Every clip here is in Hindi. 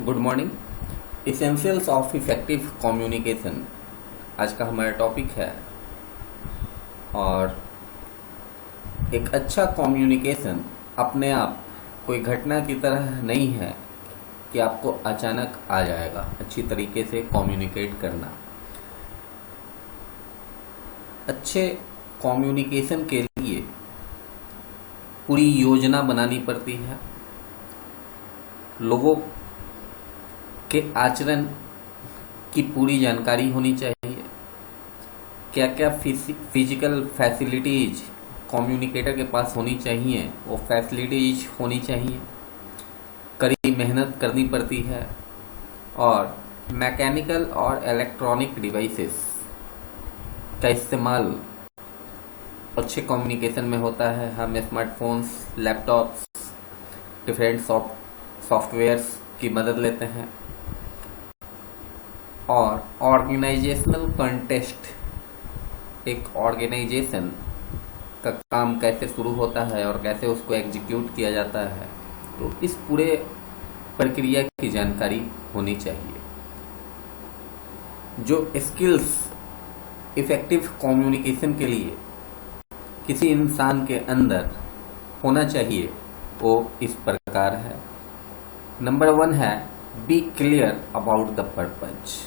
Good morning. Essentials of effective communication आज का हमारा टॉपिक है। और एक अच्छा कम्युनिकेशन अपने आप कोई घटना की तरह नहीं है कि आपको अचानक आ जाएगा। अच्छी तरीके से कम्युनिकेट करना, अच्छे कम्युनिकेशन के लिए पूरी योजना बनानी पड़ती है। लोगों के आचरण की पूरी जानकारी होनी चाहिए। क्या क्या फिजिकल फैसिलिटीज कम्युनिकेटर के पास होनी चाहिए, वो फैसिलिटीज होनी चाहिए। कड़ी मेहनत करनी पड़ती है। और मैकेनिकल और इलेक्ट्रॉनिक डिवाइसेस का इस्तेमाल अच्छे कम्युनिकेशन में होता है। हम स्मार्टफोन्स, लैपटॉप्स, डिफरेंट सॉफ्टवेयर्स की मदद लेते हैं। और ऑर्गेनाइजेशनल कंटेस्ट, एक ऑर्गेनाइजेशन का काम कैसे शुरू होता है और कैसे उसको एग्जीक्यूट किया जाता है, तो इस पूरे प्रक्रिया की जानकारी होनी चाहिए। जो स्किल्स इफेक्टिव कम्युनिकेशन के लिए किसी इंसान के अंदर होना चाहिए वो इस प्रकार है। नंबर 1 है be clear about the purpose.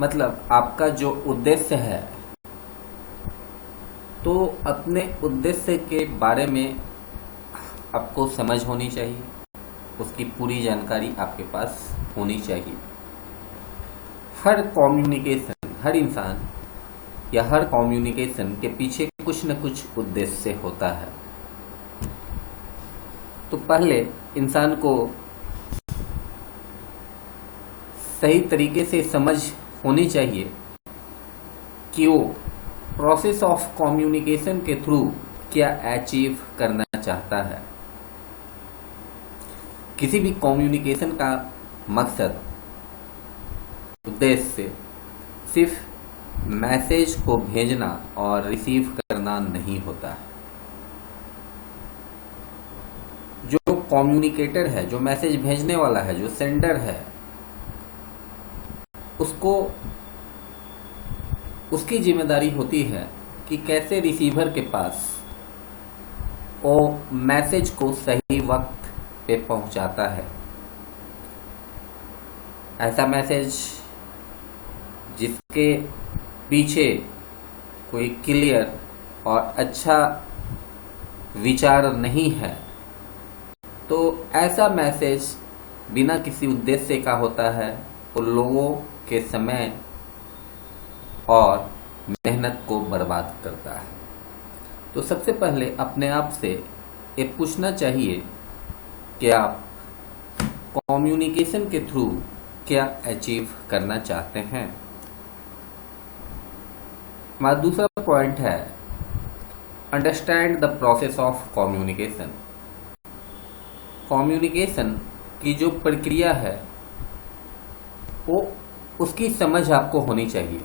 मतलब आपका जो उद्देश्य है, तो अपने उद्देश्य के बारे में आपको समझ होनी चाहिए, उसकी पूरी जानकारी आपके पास होनी चाहिए। हर कम्युनिकेशन, हर इंसान या हर कम्युनिकेशन के पीछे कुछ न कुछ उद्देश्य होता है। तो पहले इंसान को सही तरीके से समझ होनी चाहिए कि वो प्रोसेस ऑफ कम्युनिकेशन के थ्रू क्या अचीव करना चाहता है। किसी भी कम्युनिकेशन का मकसद, उद्देश्य सिर्फ मैसेज को भेजना और रिसीव करना नहीं होता है। जो कम्युनिकेटर है, जो मैसेज भेजने वाला है, जो सेंडर है, उसको उसकी जिम्मेदारी होती है कि कैसे रिसीवर के पास वो मैसेज को सही वक्त पे पहुंचाता है। ऐसा मैसेज जिसके पीछे कोई क्लियर और अच्छा विचार नहीं है, तो ऐसा मैसेज बिना किसी उद्देश्य का होता है, वो लोगों के समय और मेहनत को बर्बाद करता है। तो सबसे पहले अपने आप से ये पूछना चाहिए कि आप कम्युनिकेशन के थ्रू क्या अचीव करना चाहते हैं। हमारा दूसरा पॉइंट है understand the process of communication. Communication की जो प्रक्रिया है, वो उसकी समझ आपको होनी चाहिए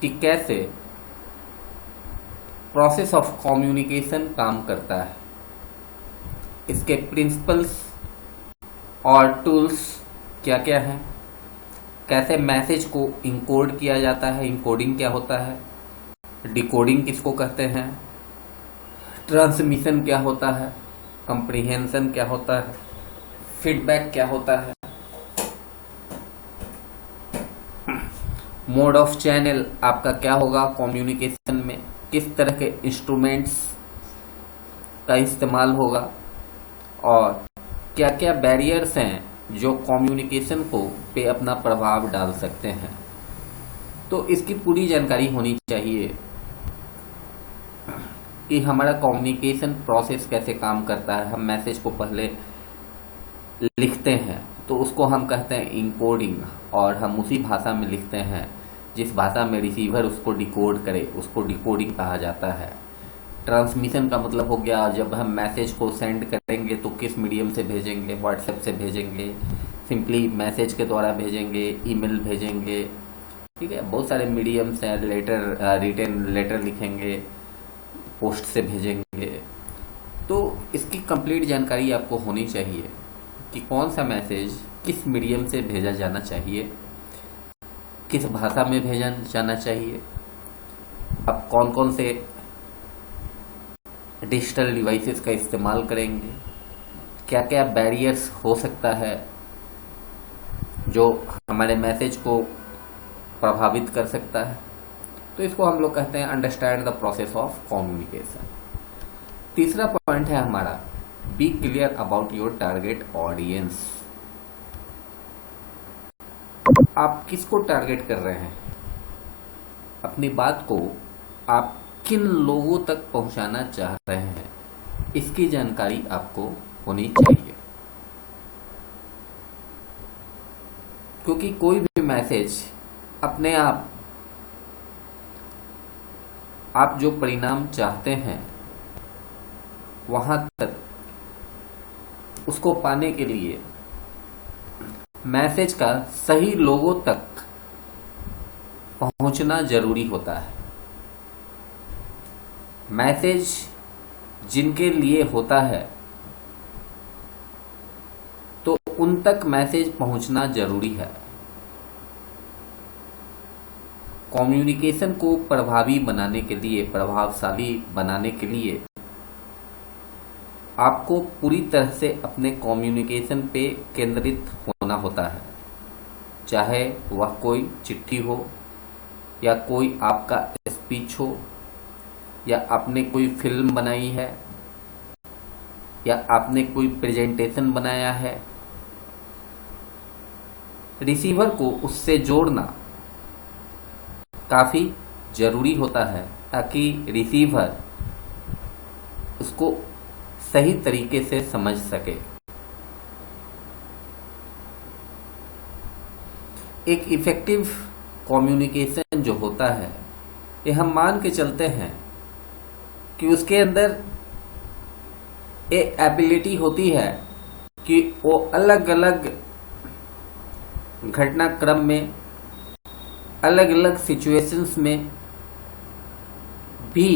कि कैसे प्रोसेस ऑफ कम्युनिकेशन काम करता है, इसके प्रिंसिपल्स और टूल्स क्या क्या हैं, कैसे मैसेज को इनकोड किया जाता है, इनकोडिंग क्या होता है, डिकोडिंग किसको कहते हैं, ट्रांसमिशन क्या होता है, कंप्रीहेंशन क्या होता है, फीडबैक क्या होता है, मोड ऑफ चैनल आपका क्या होगा कम्युनिकेशन में, किस तरह के इंस्ट्रूमेंट्स का इस्तेमाल होगा, और क्या क्या बैरियर्स हैं जो कम्युनिकेशन को पे अपना प्रभाव डाल सकते हैं। तो इसकी पूरी जानकारी होनी चाहिए कि हमारा कम्युनिकेशन प्रोसेस कैसे काम करता है। हम मैसेज को पहले लिखते हैं तो उसको हम कहते हैं इनकोडिंग, और हम उसी भाषा में लिखते हैं जिस भाषा में रिसीवर उसको डिकोड करे, उसको डिकोडिंग कहा जाता है। ट्रांसमिशन का मतलब हो गया जब हम मैसेज को सेंड करेंगे तो किस मीडियम से भेजेंगे, व्हाट्सएप से भेजेंगे, सिंपली मैसेज के द्वारा भेजेंगे, ईमेल भेजेंगे, ठीक है, बहुत सारे मीडियम्स हैं, लेटर, रिटन लेटर लिखेंगे, पोस्ट से भेजेंगे। तो इसकी कंप्लीट जानकारी आपको होनी चाहिए कि कौन सा मैसेज किस मीडियम से भेजा जाना चाहिए, किस भाषा में भेजा जाना चाहिए, आप कौन कौन से डिजिटल डिवाइसेस का इस्तेमाल करेंगे, क्या क्या बैरियर्स हो सकता है जो हमारे मैसेज को प्रभावित कर सकता है। तो इसको हम लोग कहते हैं understand the process of communication. तीसरा पॉइंट है हमारा be clear about your target audience. आप किसको टारगेट कर रहे हैं, अपनी बात को आप किन लोगों तक पहुंचाना चाह रहे हैं, इसकी जानकारी आपको होनी चाहिए। क्योंकि कोई भी मैसेज अपने आप जो परिणाम चाहते हैं वहां तक उसको पाने के लिए मैसेज का सही लोगों तक पहुंचना जरूरी होता है। मैसेज जिनके लिए होता है तो उन तक मैसेज पहुंचना जरूरी है। कम्युनिकेशन को प्रभावी बनाने के लिए, प्रभावशाली बनाने के लिए आपको पूरी तरह से अपने कम्युनिकेशन पे केंद्रित होना होता है, चाहे वह कोई चिट्ठी हो या कोई आपका स्पीच हो या आपने कोई फिल्म बनाई है या आपने कोई प्रेजेंटेशन बनाया है। रिसीवर को उससे जोड़ना काफी जरूरी होता है ताकि रिसीवर उसको सही तरीके से समझ सके। एक इफेक्टिव कम्युनिकेशन जो होता है ये हम मान के चलते हैं कि उसके अंदर एक एबिलिटी होती है कि वो अलग अलग घटनाक्रम में, अलग अलग सिचुएशंस में भी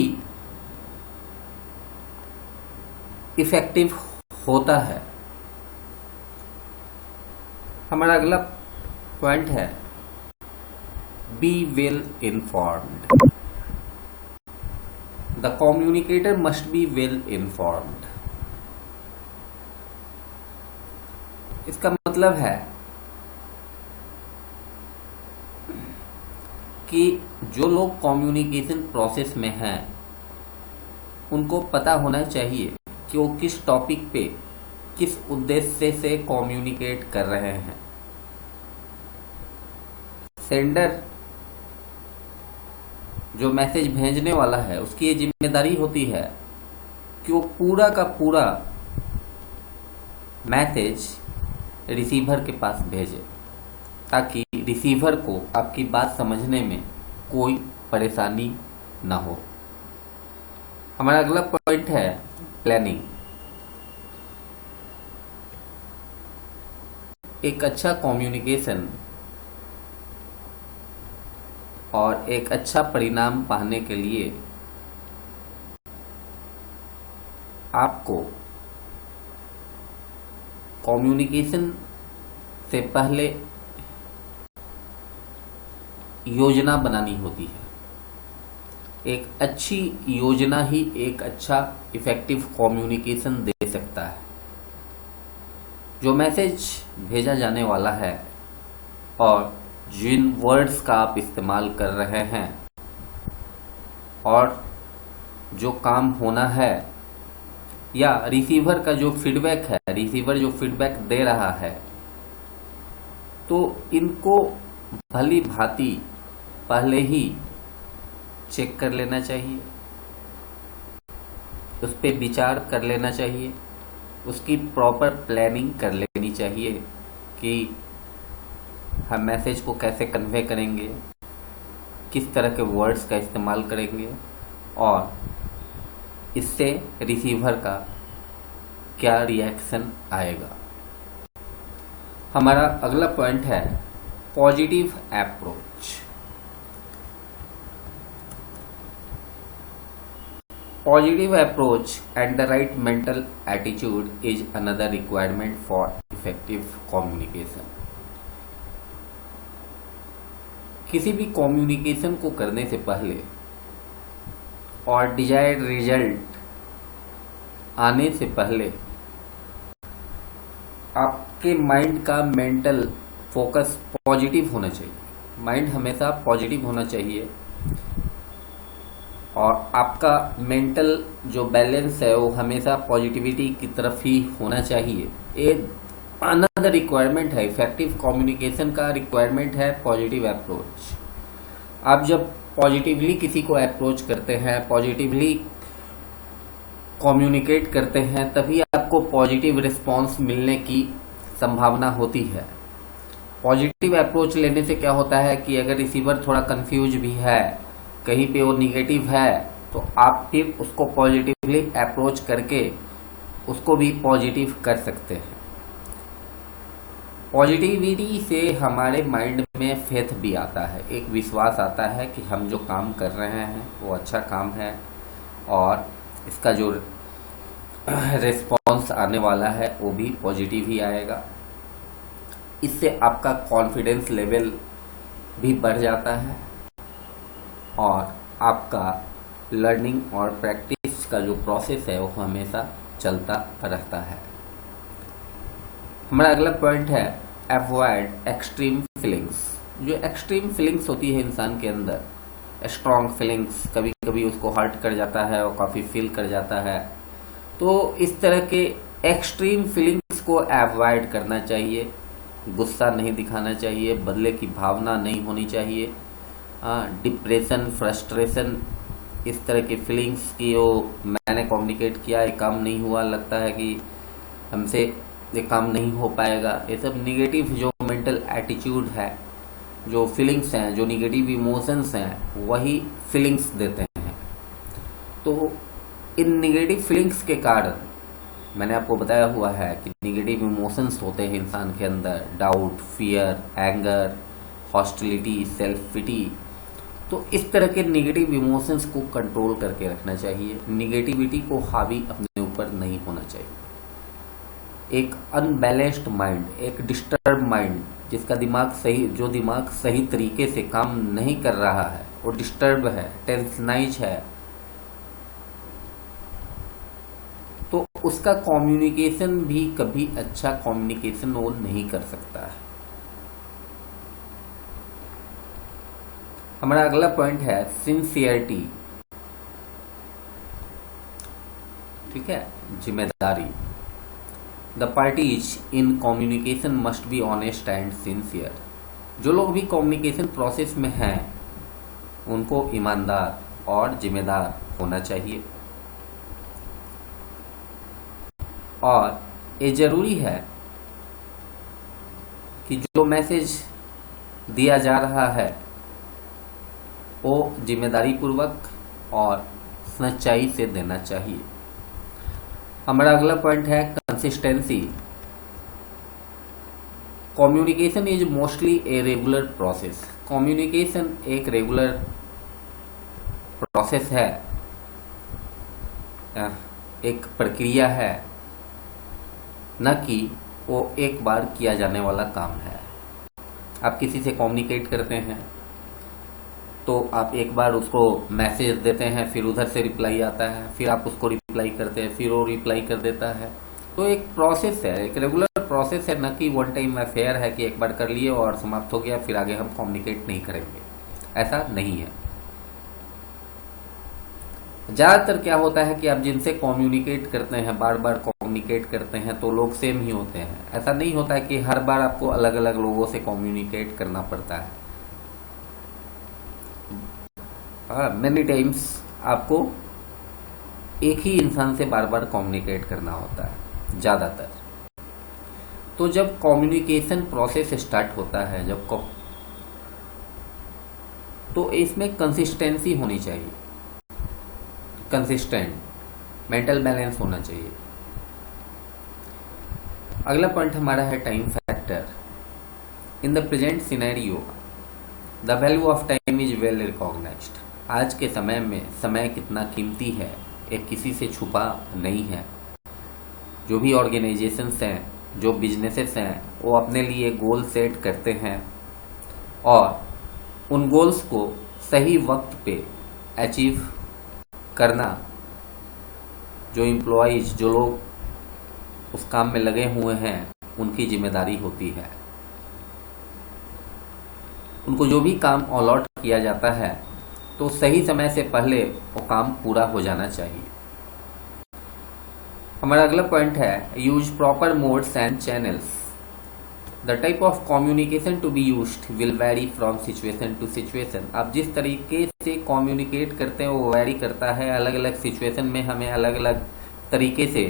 इफेक्टिव होता है। हमारा अगला पॉइंट है be well informed. The communicator must be well informed. इसका मतलब है कि जो लोग कम्युनिकेशन प्रोसेस में हैं उनको पता होना चाहिए कि वो किस टॉपिक पे किस उद्देश्य से कम्युनिकेट कर रहे हैं। सेंडर जो मैसेज भेजने वाला है उसकी ये जिम्मेदारी होती है कि वो पूरा का पूरा मैसेज रिसीवर के पास भेजे ताकि रिसीवर को आपकी बात समझने में कोई परेशानी ना हो। हमारा अगला पॉइंट है प्लानिंग। एक अच्छा कम्युनिकेशन और एक अच्छा परिणाम पाने के लिए आपको कम्युनिकेशन से पहले योजना बनानी होती है। एक अच्छी योजना ही एक अच्छा इफेक्टिव कम्युनिकेशन दे सकता है। जो मैसेज भेजा जाने वाला है और जिन वर्ड्स का आप इस्तेमाल कर रहे हैं और जो काम होना है या रिसीवर का जो फीडबैक है, रिसीवर जो फीडबैक दे रहा है, तो इनको भली भांति पहले ही चेक कर लेना चाहिए, उस पर विचार कर लेना चाहिए, उसकी प्रॉपर प्लानिंग कर लेनी चाहिए कि हम मैसेज को कैसे कन्वे करेंगे, किस तरह के वर्ड्स का इस्तेमाल करेंगे और इससे रिसीवर का क्या रिएक्शन आएगा। हमारा अगला पॉइंट है positive approach. Positive approach and the right mental attitude is another requirement for effective communication. किसी भी कम्युनिकेशन को करने से पहले और डिजायर्ड रिजल्ट आने से पहले आपके माइंड का मेंटल फोकस पॉजिटिव होना चाहिए। माइंड हमेशा पॉजिटिव होना चाहिए और आपका मेंटल जो बैलेंस है वो हमेशा पॉजिटिविटी की तरफ ही होना चाहिए। एक अनदर रिक्वायरमेंट है इफेक्टिव कम्युनिकेशन का, रिक्वायरमेंट है पॉजिटिव अप्रोच। आप जब पॉजिटिवली किसी को अप्रोच करते हैं, पॉजिटिवली कम्युनिकेट करते हैं, तभी आपको पॉजिटिव रिस्पॉन्स मिलने की संभावना होती है। पॉजिटिव अप्रोच लेने से क्या होता है कि अगर रिसीवर थोड़ा कंफ्यूज भी है, कहीं पे वो निगेटिव है, तो आप फिर उसको पॉजिटिवली अप्रोच करके उसको भी पॉजिटिव कर सकते हैं। पॉजिटिविटी से हमारे माइंड में फेथ भी आता है, एक विश्वास आता है कि हम जो काम कर रहे हैं वो अच्छा काम है और इसका जो रिस्पॉन्स आने वाला है वो भी पॉजिटिव ही आएगा। इससे आपका कॉन्फिडेंस लेवल भी बढ़ जाता है और आपका लर्निंग और प्रैक्टिस का जो प्रोसेस है वो हमेशा चलता रहता है। हमारा अगला पॉइंट है अवॉइड एक्सट्रीम फीलिंग्स। जो एक्सट्रीम फीलिंग्स होती है इंसान के अंदर, स्ट्रॉन्ग फीलिंग्स, कभी कभी उसको हर्ट कर जाता है और काफ़ी फील कर जाता है, तो इस तरह के एक्सट्रीम फीलिंग्स को अवॉइड करना चाहिए। गुस्सा नहीं दिखाना चाहिए, बदले की भावना नहीं होनी चाहिए। डिप्रेशन, फ्रस्ट्रेशन, इस तरह की फीलिंग्स की वो मैंने कम्युनिकेट किया, ये काम नहीं हुआ, लगता है कि हमसे ये काम नहीं हो पाएगा, ये सब निगेटिव जो मेंटल एटीट्यूड है, जो फीलिंग्स हैं, जो निगेटिव इमोशंस हैं, वही फीलिंग्स देते हैं। तो इन निगेटिव फीलिंग्स के कारण मैंने आपको बताया हुआ है कि निगेटिव इमोशंस होते हैं इंसान के अंदर, doubt, fear, anger, hostility, self pity. तो इस तरह के निगेटिव इमोशंस को कंट्रोल करके रखना चाहिए। निगेटिविटी को हावी अपने ऊपर नहीं होना चाहिए। एक अनबैलेंस्ड माइंड, एक डिस्टर्ब माइंड, जिसका जो दिमाग सही तरीके से काम नहीं कर रहा है, वो डिस्टर्ब है, टेंशनाइज है, तो उसका कम्युनिकेशन भी कभी अच्छा कम्युनिकेशन वो नहीं कर सकता है। हमारा अगला पॉइंट है सिंसियरिटी। ठीक है, जिम्मेदारी। The parties in communication must be honest and sincere. जो लोग भी कम्युनिकेशन प्रोसेस में हैं उनको ईमानदार और जिम्मेदार होना चाहिए। और ये जरूरी है कि जो मैसेज दिया जा रहा है वो जिम्मेदारी पूर्वक और सच्चाई से देना चाहिए। हमारा अगला पॉइंट है consistency. Communication is mostly a regular process. Communication एक रेगुलर प्रोसेस है, एक प्रक्रिया है, न कि वो एक बार किया जाने वाला काम है। आप किसी से कम्युनिकेट करते हैं तो आप एक बार उसको मैसेज देते हैं, फिर उधर से रिप्लाई आता है, फिर आप उसको रिप्लाई करते हैं, फिर वो रिप्लाई कर देता है। तो एक प्रोसेस है, एक रेगुलर प्रोसेस है, न कि वन टाइम अफेयर है कि एक बार कर लिए और समाप्त हो गया, फिर आगे हम कम्युनिकेट नहीं करेंगे। ऐसा नहीं है। ज़्यादातर क्या होता है कि आप जिनसे कम्युनिकेट करते हैं, बार बार कम्युनिकेट करते हैं, तो लोग सेम ही होते हैं। ऐसा नहीं होता है कि हर बार आपको अलग अलग लोगों से कम्युनिकेट करना पड़ता है। मेनी टाइम्स आपको एक ही इंसान से बार बार कम्युनिकेट करना होता है ज़्यादातर। तो जब कम्युनिकेशन प्रोसेस स्टार्ट होता है, तो इसमें कंसिस्टेंसी होनी चाहिए, कंसिस्टेंट मेंटल बैलेंस होना चाहिए। अगला पॉइंट हमारा है time factor. In the present scenario the value of time is well recognised. आज के समय में समय कितना कीमती है एक किसी से छुपा नहीं है। जो भी ऑर्गेनाइजेशंस हैं, जो बिजनेसेस हैं, वो अपने लिए गोल सेट करते हैं और उन गोल्स को सही वक्त पे अचीव करना जो एम्प्लॉइज, जो लोग उस काम में लगे हुए हैं, उनकी जिम्मेदारी होती है। उनको जो भी काम अलॉट किया जाता है तो सही समय से पहले वो काम पूरा हो जाना चाहिए। हमारा अगला पॉइंट है use proper modes and channels. The type of communication to be used will vary from situation to situation. आप जिस तरीके से कम्युनिकेट करते हैं वो वेरी करता है। अलग अलग सिचुएशन में हमें अलग अलग तरीके से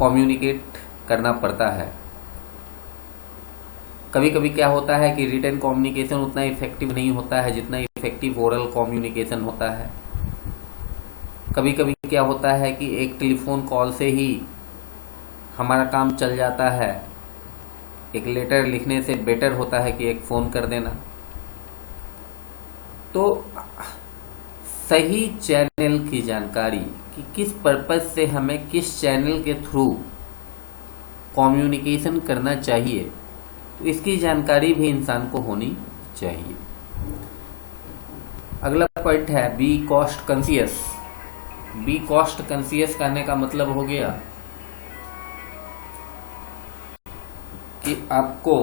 कम्युनिकेट करना पड़ता है। कभी कभी क्या होता है कि रिटन कम्युनिकेशन उतना इफेक्टिव नहीं होता है जितना इफेक्टिव ओरल कम्युनिकेशन होता है। कभी कभी क्या होता है कि एक टेलीफोन कॉल से ही हमारा काम चल जाता है। एक लेटर लिखने से बेटर होता है कि एक फ़ोन कर देना। तो सही चैनल की जानकारी कि किस पर्पस से हमें किस चैनल के थ्रू कम्युनिकेशन करना चाहिए, तो इसकी जानकारी भी इंसान को होनी चाहिए। अगला पॉइंट है be cost conscious. Be cost conscious करने का मतलब हो गया कि आपको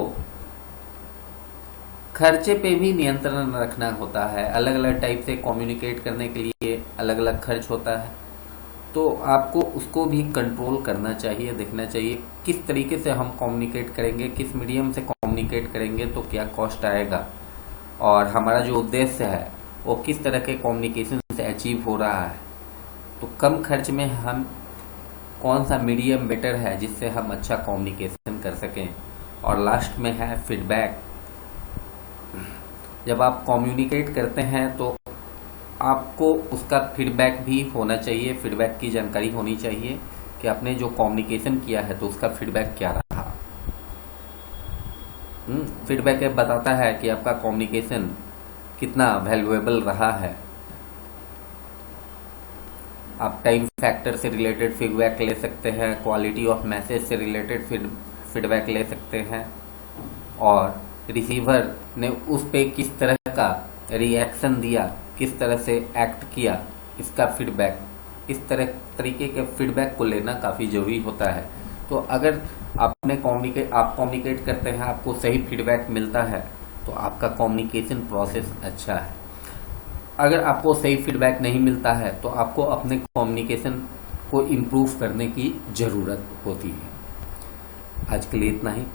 खर्चे पे भी नियंत्रण रखना होता है। अलग अलग टाइप से कम्युनिकेट करने के लिए अलग अलग खर्च होता है, तो आपको उसको भी कंट्रोल करना चाहिए, देखना चाहिए किस तरीके से हम कम्युनिकेट करेंगे, किस मीडियम से कम्युनिकेट करेंगे तो क्या कॉस्ट आएगा, और हमारा जो उद्देश्य है वो किस तरह के कम्युनिकेशन से अचीव हो रहा है। तो कम खर्च में हम कौन सा मीडियम बेटर है जिससे हम अच्छा कम्युनिकेशन कर सकें। और लास्ट में है फीडबैक। जब आप कम्युनिकेट करते हैं तो आपको उसका फीडबैक भी होना चाहिए। फीडबैक की जानकारी होनी चाहिए कि आपने जो कम्युनिकेशन किया है तो उसका फीडबैक क्या रहा। फीडबैक बताता है कि आपका कम्युनिकेशन कितना वैल्यूएबल रहा है। आप टाइम फैक्टर से रिलेटेड फीडबैक ले सकते हैं, क्वालिटी ऑफ मैसेज से रिलेटेड फीडबैक ले सकते हैं, और रिसीवर ने उस पे किस तरह का रिएक्शन दिया, किस तरह से एक्ट किया, इसका फीडबैक। इस तरीके के फीडबैक को लेना काफ़ी ज़रूरी होता है। तो अगर आप कम्युनिकेट करते हैं, आपको सही फीडबैक मिलता है तो आपका कम्युनिकेशन प्रोसेस अच्छा है। अगर आपको सही फीडबैक नहीं मिलता है तो आपको अपने कम्युनिकेशन को इम्प्रूव करने की ज़रूरत होती है। आज के लिए इतना ही।